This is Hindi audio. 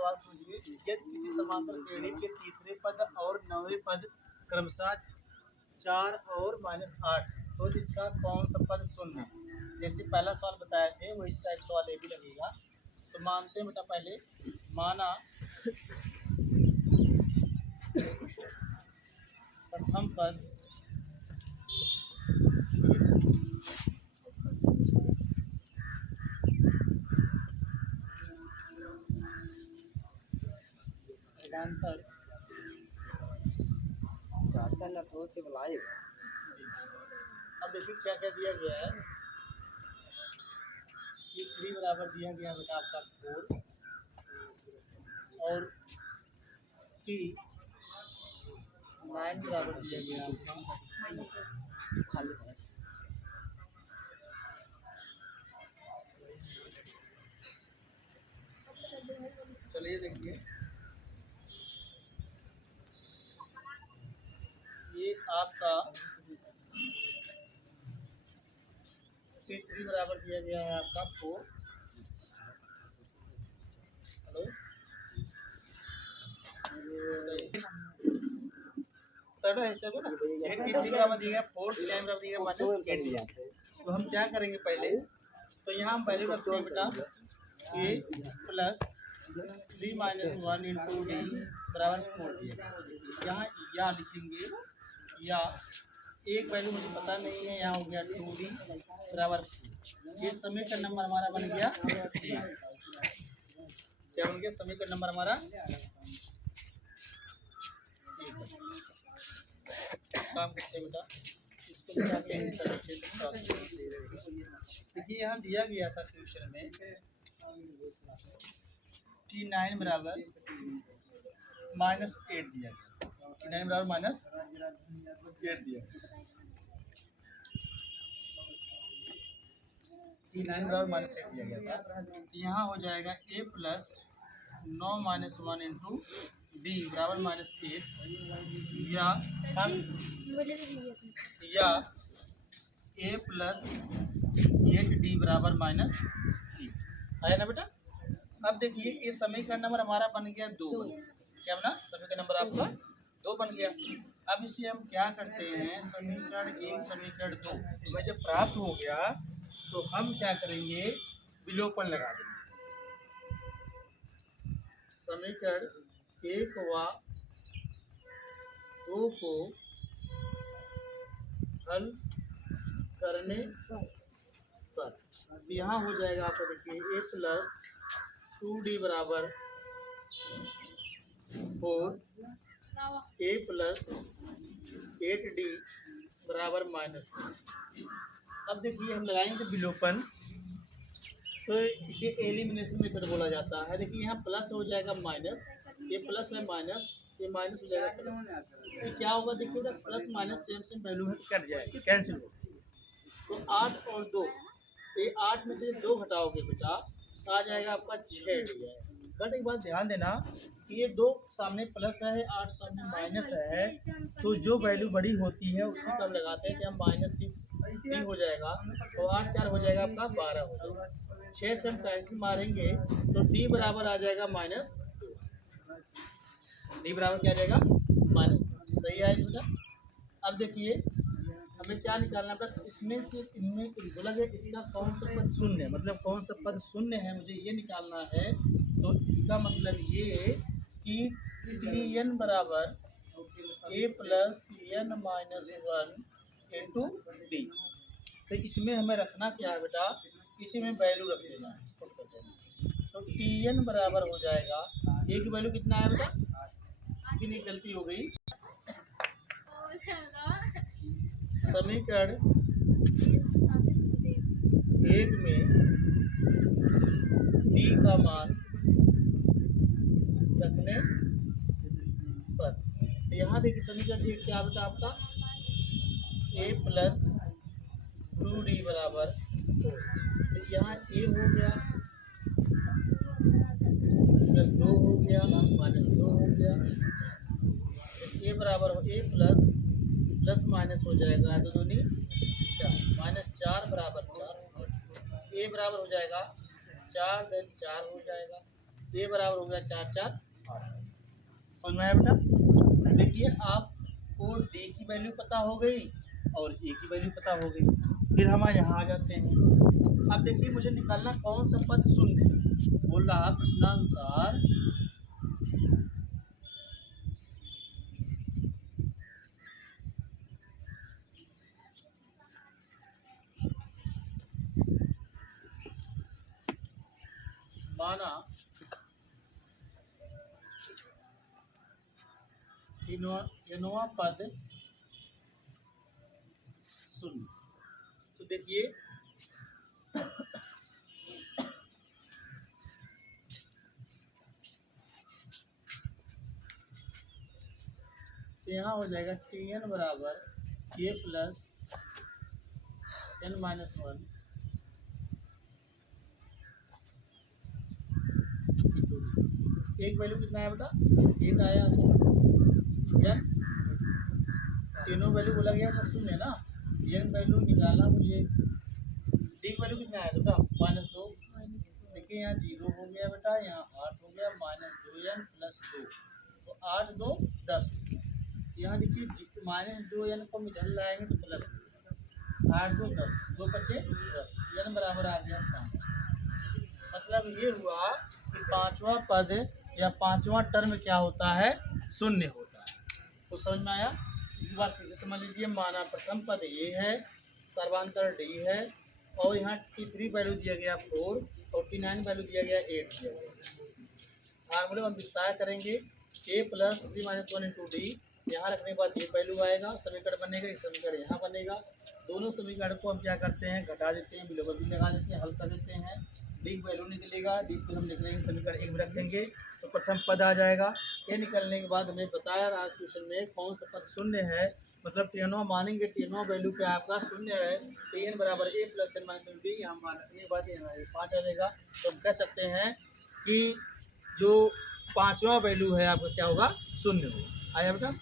सवाल समझिए। यदि किसी समांतर श्रेणी के तीसरे पद और नौवें पद क्रमशः 4 और -8 तो इसका कौन सा पद शून्य है। जैसे पहला सवाल बताए थे वही टाइप सवाल ये भी लगेगा। तो मानते हैं बेटा, पहले माना प्रथम पद ऋणांतर अब देखिए क्या क्या दिया गया है कि 3 बराबर दिया गया बेटा आपका 4 और t 9 बराबर दिया गया आपका। चलिए देखिए, ये आपका T3 बराबर दिया गया है आपका 4। हेलो, T3 बराबर दिया गया 4, T9 बराबर दिया गया -8 दिया। तो हम क्या करेंगे पहले, तो यहाँ हम पहले रखते हैं बेटा a प्लस 3 - 1 इंटू डी बराबर 4 दिया। यहाँ या लिखेंगे, या एक वैल्यू मुझे पता नहीं है, यहाँ हो गया 2d बराबर। ये समीकरण नंबर हमारा बन गया, क्या बन गया समीकरण नंबर हमारा। काम करते हैं बेटा, इसको देखिए यहाँ दिया गया था क्वेश्चन में T9 बराबर -8 दिया गया। T9 बराबर -8 दिया। T9 बराबर -8 दिया गया था। यहाँ हो जाएगा a प्लस 9 - 1 इंटू डी बराबर -8 या a प्लस 8d बराबर -3 आया ना बेटा। अब देखिए ये समीकरण नंबर हमारा बन गया 2। क्या बना, समीकरण नंबर आपका 2 बन गया। अब इसे हम क्या करते हैं, समीकरण 1 समीकरण 2 हमें जब प्राप्त हो गया तो हम क्या करेंगे, विलोपन लगा देंगे। समीकरण 1 व 2 को हल करने पर यहाँ हो जाएगा आपका, देखिए a प्लस 2d बराबर 4, a प्लस 8d बराबर -। अब देखिए हम लगाएंगे विलोपन, तो इसे एलिमिनेशन मेथड बोला जाता है। देखिए यहाँ प्लस हो जाएगा माइनस, ये प्लस है माइनस, ये माइनस हो जाएगा प्लस। तो क्या होगा, देखिएगा plus minus same same value है, कट जाएगा, कैंसिल हो। तो 8 और 2, ये 8 में से 2 घटाओगे बेटा तो आ जाएगा आपका 6 डी। बट एक बात ध्यान देना कि ये 2 सामने प्लस है, 8 सामने माइनस है, तो जो वैल्यू बड़ी होती है उसी को हम लगाते हैं कि हम -6 हो जाएगा। तो 8 4 हो जाएगा आपका 12 हो जाएगा। 6 से हम कैंसिल मारेंगे तो डी बराबर आ जाएगा -2। डी बराबर क्या आ जाएगा, -2। सही है बेटा। अब देखिए हमें क्या निकालना है, इसमें से इनमें बोला गया इसका कौन सा पद शून्य है, मतलब कौन सा पद शून्य है मुझे ये निकालना है। तो इसका मतलब ये कि Tn बराबर a plus n - 1 into D. तो इसमें हमें रखना क्या है बेटा, इसी में वैल्यू रख देना है। तो Tn बराबर हो जाएगा, a की वैल्यू कितना है बेटा, कितनी गलती हो गई, समीकरण 1 में d का मान रखने पर, तो यहाँ देखिए समीकरण 1 क्या बेटा आपका, a प्लस 2d बराबर 4। तो यहाँ a हो गया प्लस 2 हो गया -2 हो गया। तो a बराबर हो a प्लस प्लस माइनस हो जाएगा 2 दूनी 4, -4 बराबर 4। a बराबर हो जाएगा 4 then 4 हो जाएगा। ये बराबर हो गया 4 4 8। समझ में आया बेटा? देखिए आपको डी की वैल्यू पता हो गई और ए की वैल्यू पता हो गई। फिर हम यहाँ आ जाते हैं। अब देखिए मुझे निकालना कौन सा पद शून्य है। बोल रहा प्रश्नानुसार माना इनवा पद शून्य। तो देखिए तो यहाँ हो जाएगा टी एन बराबर ए प्लस एन माइनस 1 एक वैल्यू कितना है बेटा? 8 आया है। एन तीनों वैल्यू बोला गया था शून्य ना। एन वैल्यू निकालना मुझे। डी की वैल्यू कितना आया बेटा? -2। देखिए यहाँ 0 हो गया बेटा, यहाँ 8 हो गया, -2n + 2 तो 8 2 10 हो गया। यहाँ देखिए -2n को हम इधर लाएंगे तो प्लस हो गया। 8 2 10, 2 बचे 10, n बराबर आ गया 5। मतलब ये हुआ कि पांचवा पद या पांचवा टर्म क्या होता है? शून्य होता है। तो समझ में आया? इस बार फिर से समझ लीजिए। माना प्रथम पद ए है, सर्वांतर डी है और यहाँ T3 वैल्यू दिया गया 4 और T9 वैल्यू दिया गया 8 दिया गया। फार्मूले हम विस्तार करेंगे। a + 3 - 1 × d यहाँ रखने के बाद ये वैल्यू आएगा, समीकरण बनेगा, एक समीकरण यहाँ बनेगा। दोनों समीकरण को हम क्या करते हैं? घटा देते हैं, विलोम भी लगा देते हैं, हल कर देते हैं। डी की वैल्यू निकलेगा, डी से हम निकलेंगे समीकरण एक में रखेंगे तो प्रथम पद आ जाएगा। ये निकलने के बाद हमें बताया रहा क्वेश्चन में कौन सा पद शून्य है। मतलब टेनवा मानेंगे, टेनवा वैल्यू क्या आपका शून्य है। टी एन बराबर ए प्लस एन माइनस डी यहाँ मान रखने के बाद यहाँ 5 आ जाएगा। तो हम कह सकते हैं कि जो पाँचवा वैल्यू है आपका क्या होगा? शून्य होगा। आया बेटा?